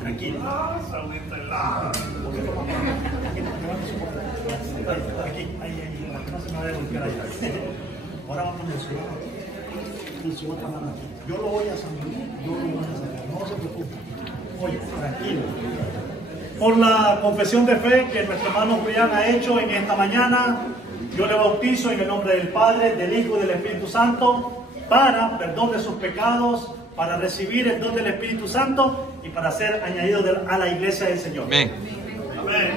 Tranquilo. Aquí, ahí, no se me vaya a golpear ahí. Ahora vamos en su otra mano. Yo lo voy a sanar, no se preocupe. Oye, tranquilo. Por la confesión de fe que nuestro hermano Julián ha hecho en esta mañana, yo le bautizo en el nombre del Padre, del Hijo y del Espíritu Santo para perdón de sus pecados, para recibir el don del Espíritu Santo y para ser añadido a la iglesia del Señor. Amén. Amén.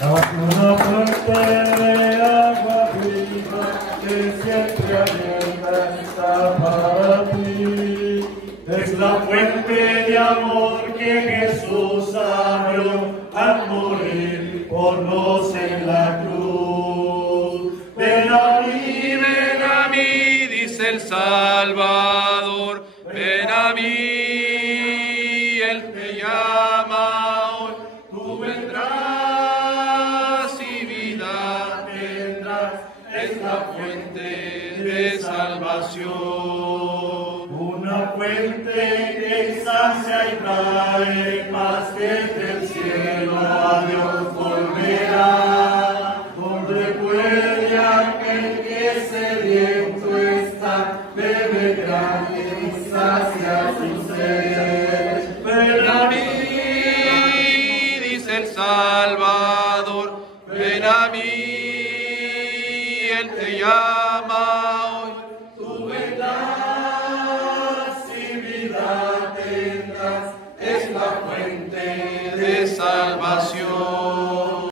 Una fuente de agua viva que siempre abierta está para ti. Es la fuente de amor que Jesús abrió al morir por nos en la cruz. Ven a mí, dice el Salvador, ven a mí, Él te llama hoy, tú vendrás y vida tendrás, es la fuente de salvación. Una fuente que sacia y trae paz que del cielo a Dios volverá, donde puede aquel que sediento está, bebe grande y sacia su sed. Ven a mí, dice el Salvador, ven a mí, Él te llama hoy, tú vendrás y vida tendrás, es la fuente de salvación.